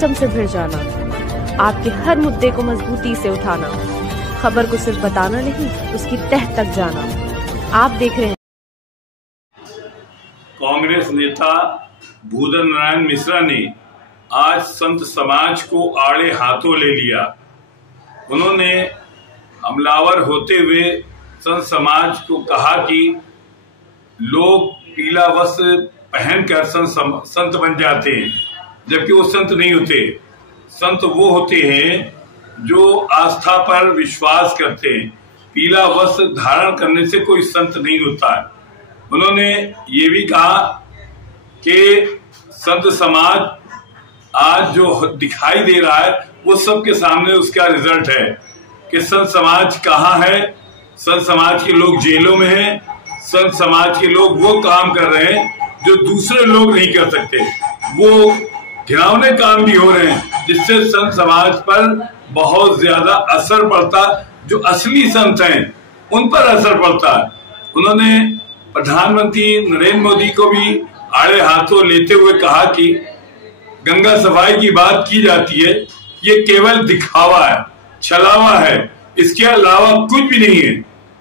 System से भिड़ जाना, आपके हर मुद्दे को मजबूती से उठाना, खबर को सिर्फ बताना नहीं, उसकी तह तक जाना। आप देख रहे हैं। कांग्रेस नेता भूधर नारायण मिश्रा ने आज संत समाज को आड़े हाथों ले लिया। उन्होंने हमलावर होते हुए संत समाज को कहा कि लोग पीला वस्त्र पहनकर संत बन जाते हैं, जबकि वो संत नहीं होते। संत वो होते हैं जो आस्था पर विश्वास करते हैं। पीला वस्त्र धारण करने से कोई संत नहीं होता है। उन्होंने ये भी कहा कि संत समाज आज जो दिखाई दे रहा है वो सबके सामने उसका रिजल्ट है कि संत समाज कहाँ है। संत समाज के लोग जेलों में हैं। संत समाज के लोग वो काम कर रहे हैं जो दूसरे लोग नहीं कर सकते। वो घिनौने काम भी हो रहे हैं जिससे संत समाज पर बहुत ज्यादा असर पड़ता, जो असली संत हैं उन पर असर पड़ता है। उन्होंने प्रधानमंत्री नरेंद्र मोदी को भी आड़े हाथों लेते हुए कहा कि गंगा सफाई की बात की जाती है, ये केवल दिखावा है, छलावा है, इसके अलावा कुछ भी नहीं है।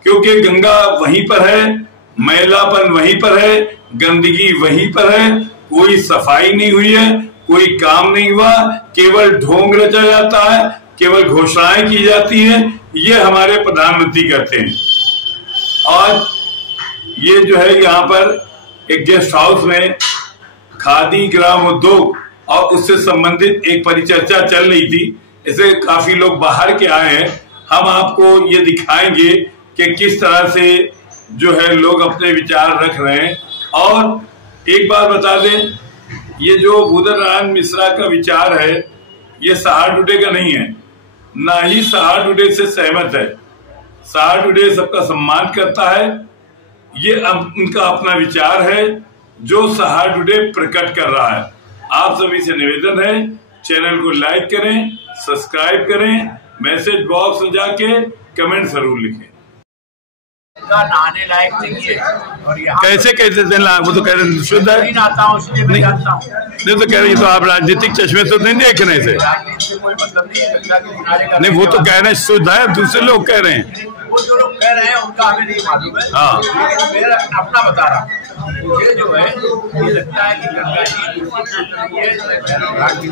क्योंकि गंगा वहीं पर है, मैलापन वहीं पर है, गंदगी वहीं पर है, कोई सफाई नहीं हुई है, कोई काम नहीं हुआ, केवल ढोंग रचा जाता है, केवल घोषणाएं की जाती हैं। ये हमारे प्रधानमंत्री करते हैं। और ये जो है यहाँ पर एक गेस्ट हाउस में खादी ग्राम उद्योग और उससे संबंधित एक परिचर्चा चल रही थी। इसे काफी लोग बाहर के आए हैं। हम आपको ये दिखाएंगे कि किस तरह से जो है लोग अपने विचार रख रहे हैं। और एक बात बता दें, ये जो भूधर नारायण मिश्रा का विचार है ये सहार टुडे का नहीं है, ना ही सहार टुडे से सहमत है। सहार टुडे सबका सम्मान करता है। ये अब उनका अपना विचार है जो सहार टुडे प्रकट कर रहा है। आप सभी से निवेदन है, चैनल को लाइक करें, सब्सक्राइब करें, मैसेज बॉक्स में जाके कमेंट जरूर लिखें। नहाने लायक नहीं है। और कैसे वो तो कह रहे हैं शुद्ध है। नहीं तो कह रहे तो आप राजनीतिक चश्मे से नहीं देख रहे से। कोई मतलब नहीं, वो तो कह रहे हैं शुद्ध है, दूसरे लोग कह रहे हैं। वो जो लोग कह रहे हैं उनका हमें नहीं मालूम है। हाँ, मेरा अपना बता रहा हूँ। मुझे जो है ये लगता है कि गंगा जी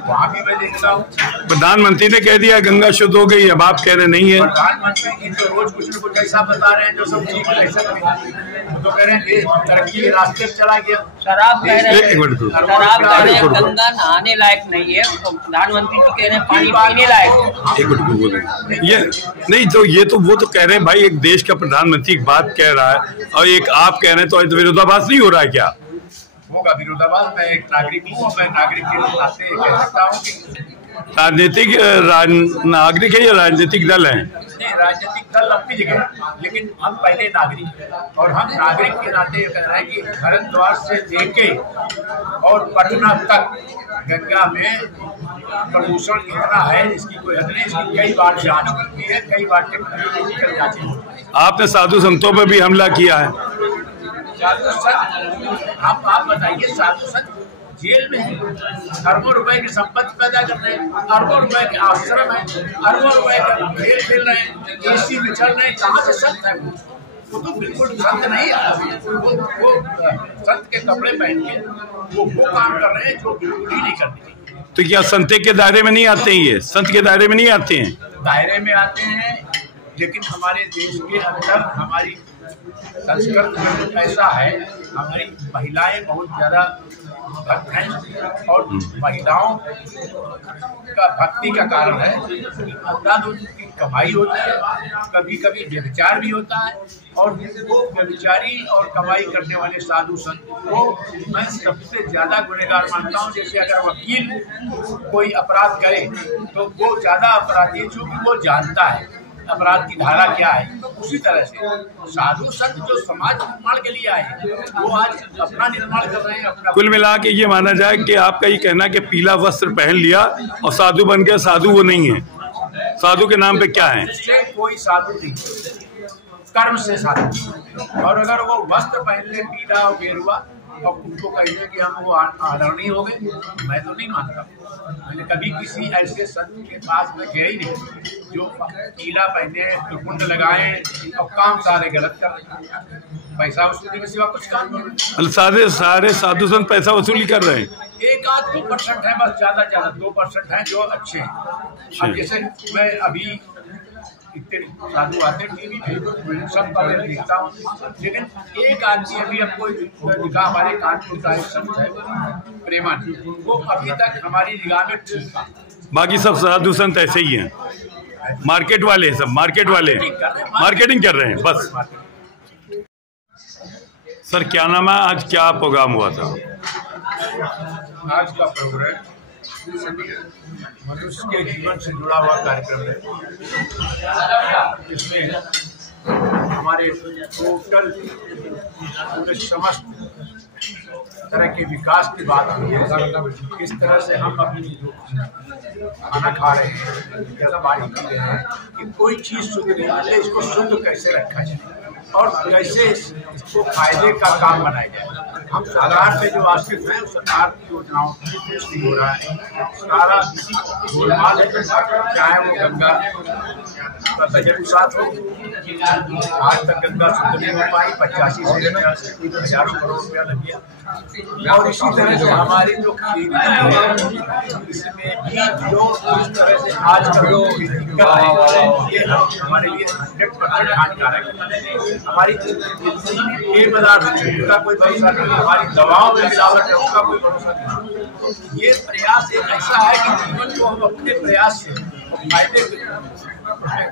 वहाँ भी मैं देखता हूँ। प्रधानमंत्री ने कह दिया गंगा शुद्ध हो गई, अब आप कह रहे नहीं है। प्रधानमंत्री जी तो रोज कुछ न कुछ ऐसा बता रहे हैं जो सब ठीक है। ऐसा वो तो कह रहे हैं देश तरक्की के रास्ते पे चला गया। शराब कह रहे हैं गंगा नहाने लायक नहीं है, प्रधानमंत्री तो कह रहे हैं पानी पीने लायक। एक मिनट बोले ये नहीं, तो ये तो वो तो कह रहे हैं भाई, एक देश का प्रधानमंत्री एक बात कह रहा है और एक आप कह रहे हैं, तो विरोधाभास नहीं हो रहा है क्या? होगा विरोधाभास। मैं एक नागरिक हूँ, मैं नागरिक के नाते कह सकता हूँ कि राजनीतिक नागरिक है या राजनीतिक दल है? राजनीतिक दल अपनी जगह है, लेकिन हम पहले नागरिक हैं। और हम नागरिक के नाते कह रहे हैं कि हरिद्वार से लेके और पटना तक गंगा में प्रदूषण इतना है, इसकी कोई हद नहीं। इसकी कई बार जांच होती है, कई बार टेक्नोलॉजिकल जांचें होती है। आपने साधु संतों पर भी हमला किया है। साधु संत, आप बताइए, साधु संत जेल में है, अरबों रुपए की संपत्ति पैदा कर रहे हैं, अरबों रुपए के आश्रम है, अरबों रुपए का खेल खेल रहे हैं, एसी में चल रहे हैं। कहाँ से संत है? वो तो बिल्कुल संत नहीं है। वो संत के कपड़े पहन के वो काम कर रहे हैं जो बिल्कुल ही नहीं करते। तो क्या संत के दायरे में नहीं आते हैं? ये संत के दायरे में नहीं आते हैं? दायरे में आते हैं, लेकिन हमारे देश के अंदर हमारी संस्कृति ऐसा है, हमारी महिलाएं बहुत ज्यादा भक्त हैं और महिलाओं का भक्ति का कारण है अंदाज उनकी कमाई होती है। कभी कभी व्यभिचार भी होता है, और वो व्यभिचारी और कमाई करने वाले साधु संत को मैं सबसे ज्यादा गुनहगार मानता हूँ। जैसे अगर वकील कोई अपराध करे तो वो ज्यादा अपराधी है, क्योंकि वो जानता है अपराध की धारा क्या है। तो उसी तरह से साधु संत जो समाज निर्माण के लिए आए वो आज अपना निर्माण कर रहे हैं। अपना कुल मिला के ये माना जाए कि आपका ये कहना कि पीला वस्त्र पहन लिया और साधु बन गया, साधु वो नहीं है। साधु के नाम पे क्या है? कोई साधु नहीं, कर्म से साधु। और अगर वो वस्त्र पहन ले पीला और गेरुआ और उनको कहिए कि हम वो आदरणीय हो गए, मैं तो नहीं मानता। मैंने कभी किसी ऐसे संत के पास में गया ही नहीं जो कीला पहने, त्रिपुंड लगाए और काम सारे गलत कर रहे, पैसा वसूली के सिवा कुछ काम नहीं। सारे साधु संत पैसा वसूली कर रहे हैं। 1-2% है बस, ज्यादा 2% है जो अच्छे हैं। अब जैसे मैं अभी इतने साधु आते टीवी पे सब खबरें देखता हूँ, लेकिन एक आदमी अभी हमको निगाह हमारे कानपुर का एक संत है प्रेमानंद, वो अभी तक हमारी निगाह में ठीक है। बाकी सब साधु संत ऐसे ही हैं, मार्केट वाले, सब मार्केट वाले मार्केटिंग कर रहे हैं बस। सर क्या नाम है, आज क्या प्रोग्राम हुआ था? आज का प्रोग्राम मनुष्य के जीवन से जुड़ा हुआ कार्यक्रम है। इसमें हमारे टोटल पूरे समस्त तरह के विकास की बात हुई है। किस तरह से हम अपनी खाना खा रहे हैं, कैसा बाड़ी पी रहे हैं, कि कोई चीज़ शुद्ध नहीं है, इसको शुद्ध कैसे रखा जाए और कैसे इसको फायदे का काम बनाया जाए। हम सरकार से जो आश्रित हैं, सरकार की योजनाओं की कुछ नहीं हो रहा है, सारा गोलमाल है। चाहे वो गंगा का बजट साथ हो, आज तक गंगा शुद्ध नहीं हो पाई, 85 से हजारों करोड़ रुपया लग गया। और इसी तरह से हमारी जो खेती है, इसमें भी जो इस तरह से आज का जो खेती कर रहे हैं, ये हमारे लिए 100% हानिकारक है। हमारी ये पदार्थ का कोई भरोसा नहीं, हमारी दवाओं में मिलावट है उसका कोई भरोसा नहीं। ये प्रयास एक ऐसा है कि जीवन को हम अपने प्रयास से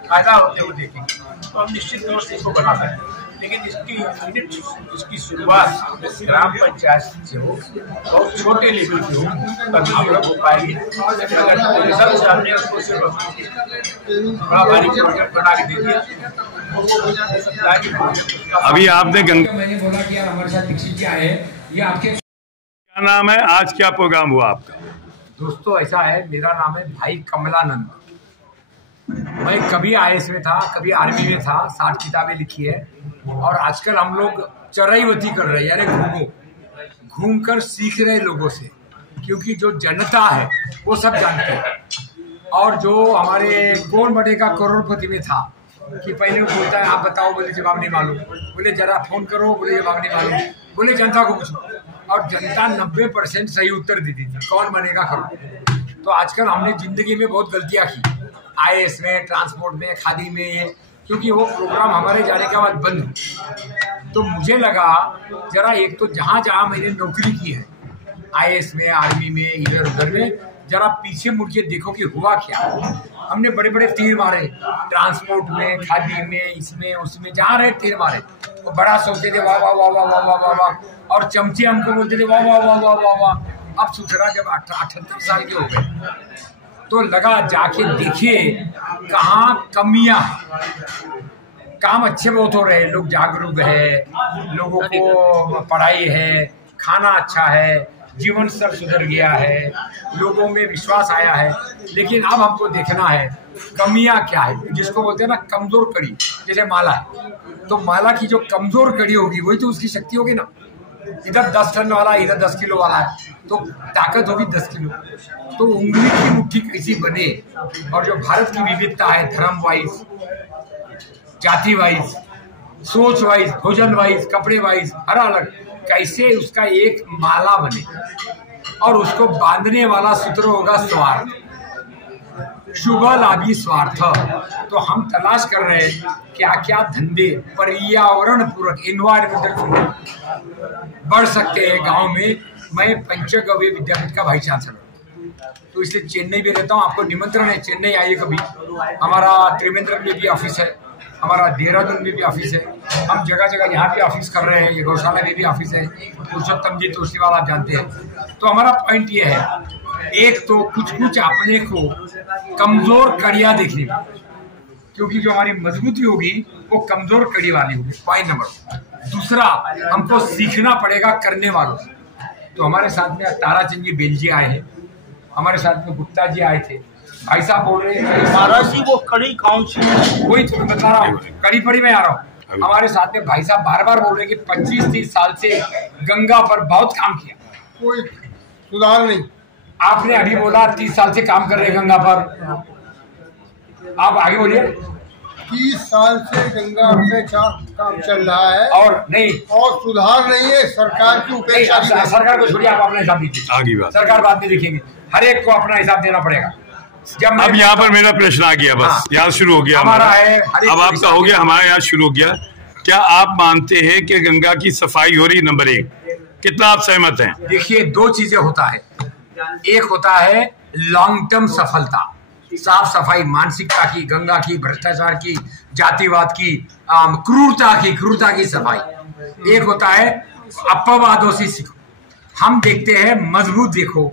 फायदा होते हुए देखेंगे तो हम निश्चित तौर से इसको बना सकते हैं। लेकिन इसकी शुरुआत ग्राम पंचायत से हो, बहुत छोटे लेवल पे हो, तभी हो पाएगी। अगर सबसे हमने उसको सिर्फ बड़ा भारी प्रोजेक्ट बना के दे दिया। अभी आपने गंगा, मैंने बोला कि यार हमारे साथ दीक्षित जी आए हैं, ये आपके क्या नाम है, आज क्या प्रोग्राम हुआ आपका? दोस्तों ऐसा है, मेरा नाम है भाई कमलानंद। मैं कभी IAS में था, कभी आर्मी में था, 60 किताबें लिखी है और आजकल हम लोग चराईवती कर रहे हैं, यानी घूम कर सीख रहे लोगों से, क्योंकि जो जनता है वो सब जानते हैं। और जो हमारे कौन बनेगा करोड़पति में था कि पहले वो बोलता है आप बताओ, बोले जवाब नहीं मालूम, बोले जरा फोन करो, बोले जवाब नहीं मालूम, बोले जनता को पूछो, और जनता 90% सही उत्तर देती थी कौन बनेगा करोड़। तो आजकल हमने जिंदगी में बहुत गलतियां की, IAS में, ट्रांसपोर्ट में, खादी में, ये क्योंकि वो प्रोग्राम हमारे जाने के बाद बंद हुआ। तो मुझे लगा जरा एक तो जहाँ जहाँ मैंने नौकरी की है, IAS में, आर्मी में, इधर उधर में, जरा पीछे मुड़ के देखो कि हुआ क्या। हमने बड़े बड़े तीर मारे, ट्रांसपोर्ट में, खादी में, इसमें उसमें, जहाँ रहे तीर मारे। वो बड़ा सोचते थे वाह वाह वाह वाह वाह वाह वाह वाह, और चमचे हमको बोलते थे वाह वाह वाह वाह वाह वाह। अब सुथरा जब 78 साल के हो गए तो लगा जाके देखिए कहाँ कमियां हैं। काम अच्छे बहुत हो रहे हैं, लोग जागरूक है, लोगों को पढ़ाई है, खाना अच्छा है, जीवन स्तर सुधर गया है, लोगों में विश्वास आया है। लेकिन अब हमको देखना है कमियां क्या है, जिसको बोलते हैं ना कमजोर कड़ी, जैसे माला है, तो माला की जो कमजोर कड़ी होगी वही तो उसकी शक्ति होगी ना। इधर 10 टन वाला, इधर 10 किलो वाला है, तो ताकत होगी 10 किलो। तो उंगली की मुट्ठी कैसी बने, और जो भारत की विविधता है, धर्म वाइज, जाति वाइज, सोच वाइज, भोजन वाइज, कपड़े वाइज, हर अलग, कैसे उसका एक माला बने, और उसको बांधने वाला सूत्र होगा स्वार्थ, शुभ लाभी स्वार्थ। तो हम तलाश कर रहे हैं क्या क्या धंधे पर्यावरण पूरक, एनवायरमेंटल बढ़ सकते हैं गांव में। मैं पंचगव्य विद्यापीठ का वाइस चांसलर, तो इसलिए चेन्नई में रहता हूँ। आपको निमंत्रण है, चेन्नई आइए कभी। हमारा त्रिवेंद्रम में भी ऑफिस है, हमारा देहरादून में भी ऑफिस है, हम जगह जगह यहाँ भी ऑफिस कर रहे हैं, ये गौशाला में भी ऑफिस है, पुरुषोत्तम जी तोशीवाल आप जानते हैं। तो हमारा पॉइंट ये है, एक तो कुछ कुछ अपने को कमजोर कड़ियाँ देखनी, क्योंकि जो हमारी मजबूती होगी वो कमजोर कड़ी वाली होगी, पॉइंट नंबर। दूसरा, हमको सीखना पड़ेगा करने वालों से। तो हमारे साथ में ताराचंद जी बेल जी आए हैं, हमारे साथ में गुप्ता जी आए थे, भाई साहब बोल रहे हैं महाराज जी वो कड़ी कौन सी है? वही तो बता रहा हूँ, कड़ी पड़ी में आ रहा हूँ। हमारे साथ में भाई साहब बार बार बोल रहे हैं कि 25-30 साल से गंगा पर बहुत काम किया, कोई सुधार नहीं। आपने अभी बोला 30 साल से काम कर रहे हैं गंगा पर, आप आगे बोलिए। 30 साल से गंगा पे काम चल रहा है और नहीं, और सुधार नहीं है। सरकार की उपेक्षा। सरकार को छोड़िए, आप अपना हिसाब दीजिए, आगे बात सरकार बाद में देखेंगे, हर एक को अपना हिसाब देना पड़ेगा। जब अब यहाँ पर मेरा प्रश्न आ गया, बस यहाँ शुरू हो गया हमारा है, अब आपका हो गया, हमारा यहाँ शुरू हो गया। क्या आप मानते हैं कि गंगा की सफाई हो रही? नंबर 1, कितना आप सहमत हैं? देखिए, 2 चीजें होता है। एक होता है लॉन्ग टर्म सफलता, साफ सफाई, मानसिकता की, गंगा की, भ्रष्टाचार की, जातिवाद की, क्रूरता की सफाई। एक होता है अपवादों से सीखो। हम देखते हैं मजबूत देखो,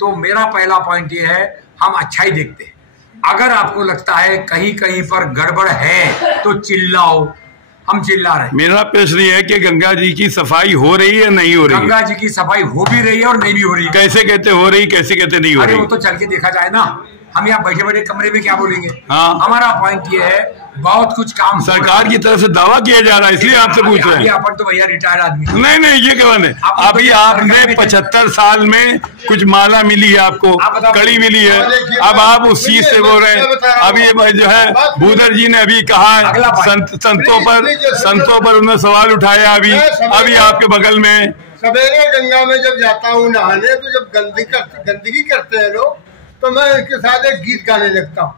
तो मेरा पहला पॉइंट ये है, हम अच्छाई देखते हैं। अगर आपको लगता है कहीं कहीं पर गड़बड़ है तो चिल्लाओ, हम चिल्ला रहे हैं। मेरा प्रश्न ये है कि गंगा जी की सफाई हो रही है नहीं हो रही? गंगा जी की सफाई हो भी रही है और नहीं भी हो रही है। कैसे कहते हो रही, कैसे कहते नहीं हो रही? अरे वो तो चल के देखा जाए ना, हम यहाँ बैठे बैठे कमरे में क्या बोलेंगे। हाँ। हमारा पॉइंट ये है, बहुत कुछ काम सरकार की तरफ से दावा किया जा रहा है, इसलिए आपसे पूछ रहे हैं। अपन तो भैया रिटायर्ड आदमी। नहीं, ये क्या है, अभी आपने 75 साल में कुछ माला मिली है, आपको कड़ी मिली है, अब आप उस चीज से बोल रहे हैं। अभी ये जो है भूधर जी ने अभी कहा संतों पर उन्होंने सवाल उठाया, अभी आपके बगल में। सवेरे गंगा में जब जाता हूँ नहाने, तो जब गंदगी करते हैं लोग, तो मैं इनके साथ एक गीत गाने लगता हूँ।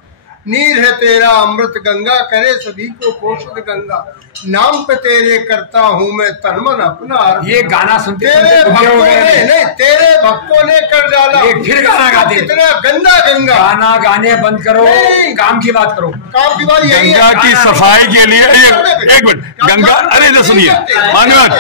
नीर है तेरा अमृत गंगा, करे सभी को पोषित गंगा, नाम पे तेरे करता हूँ मैं तन मन अपना। ये गाना सुनते तेरे भक्तों ने कर डाला, फिर गाना गाते, इतना गंदा गंगा। गाना गाने बंद करो, काम की बात करो। काम की बात यही है। गंगा की सफाई के लिए एक मिनट, गंगा, अरे तो सुनिए मानवत,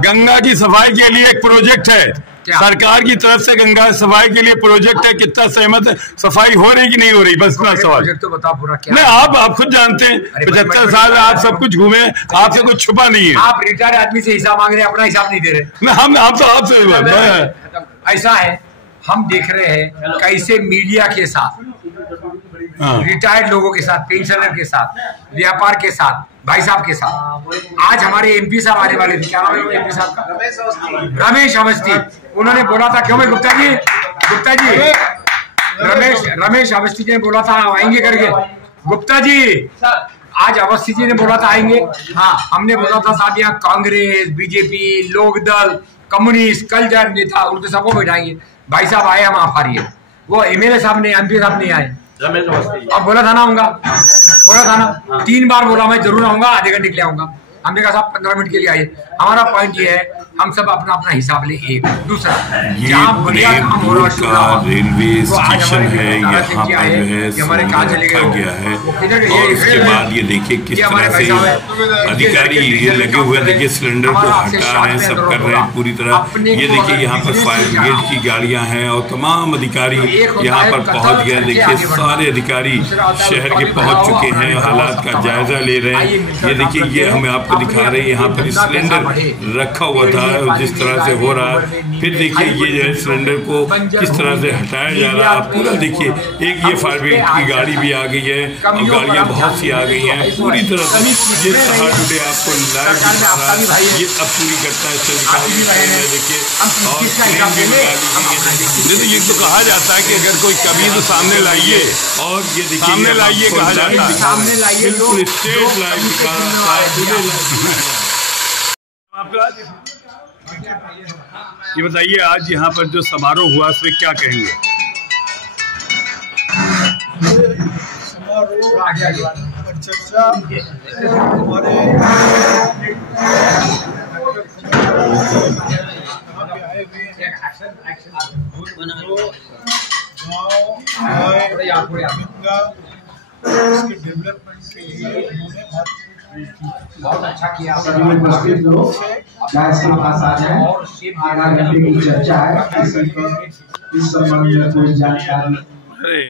गंगा की सफाई के लिए एक प्रोजेक्ट है सरकार की तरफ से। गंगा सफाई के लिए प्रोजेक्ट है, कितना सहमत है? सफाई हो रही कि नहीं हो रही? बस इतना सवाल। प्रोजेक्ट तो बता पूरा क्या? नहीं, आप खुद जानते हैं, 75 साल आप सब कुछ घूमे, आपसे कुछ छुपा नहीं है। आप रिटायर्ड आदमी से हिसाब मांग रहे हैं, अपना हिसाब नहीं दे रहे। हम तो आपसे ऐसा है, हम देख रहे हैं कैसे मीडिया के साथ, रिटायर्ड लोगों के साथ, पेंशनर के साथ, व्यापार के साथ, भाई साहब के साथ। आज हमारे MP साहब आने वाले थे, क्या नाम है MP साहब का? रमेश अवस्थी। उन्होंने बोला था, क्यों भाई गुप्ता जी रमेश अवस्थी जी ने बोला था आएंगे करके। गुप्ता जी, आज अवस्थी जी ने बोला था आएंगे। हाँ, हमने बोला था साहब यहाँ कांग्रेस, BJP, लोकदल, कम्युनिस्ट, कल जाए नेता, उनको सबको बैठाएंगे। भाई साहब आए, हम आप हारिए। वो MLA साहब ने, MP साहब नहीं आए। अब बोला था ना आऊंगा, बोला था ना, 3 बार बोला मैं जरूर आऊंगा, आधे घंटे के लिए आऊंगा। हमने कहा साहब 15 मिनट के लिए आइए। हमारा पॉइंट ये है, हम सब अपना अपना हिसाब ले। एक दूसरा, जहाँ बढ़िया काम हो रहा है, रेलवे स्टेशन है यहाँ पर जो है रखा गया है, और उसके बाद ये देखिए किस तरह से अधिकारी ये लगे हुए, देखिए सिलेंडर को हटा रहे हैं, सब कर रहे हैं पूरी तरह। ये देखिए यहाँ पर फायर ब्रिगेड की गाड़ियाँ हैं और तमाम अधिकारी यहाँ पर पहुँच गए। देखिए सारे अधिकारी शहर के पहुँच चुके हैं, हालात का जायजा ले रहे हैं। ये देखिए, ये हमें आपको दिखा रहे हैं, यहाँ पर सिलेंडर रखा हुआ था जिस तरह से हो रहा है। फिर देखिए ये जो है सिलेंडर को किस तरह से हटाया जा रहा है। आप पूरा देखिए, एक ये फायर ब्रिगेड की गाड़ी भी आ गई है और गाड़ियाँ बहुत सी आ गई हैं पूरी तरह से। ये सहार टुडे आपको लाइव दिखा रहा है, ये अब पूरी घटना इससे दिखाई है। देखिए, और ट्रेन भी मंगा ली गई है। ये तो कहा जाता है कि अगर कोई कभी तो सामने लाइए, और ये देखिए सामने लाइए कहा जाता है, सामने लाइए, बिल्कुल स्ट्रेट लाइव दिखा रहा है। ये बताइए, आज यहाँ पर जो समारोह हुआ उसमें क्या कहेंगे? समारोह पर चर्चा हमारे इसके डेवलपमेंट के लिए उन्होंने बहुत अच्छा किया। सभी उपस्थित लोग के पास आ जाए, आगामी घंटे की चर्चा है। इस संबंध में कोई जानकारी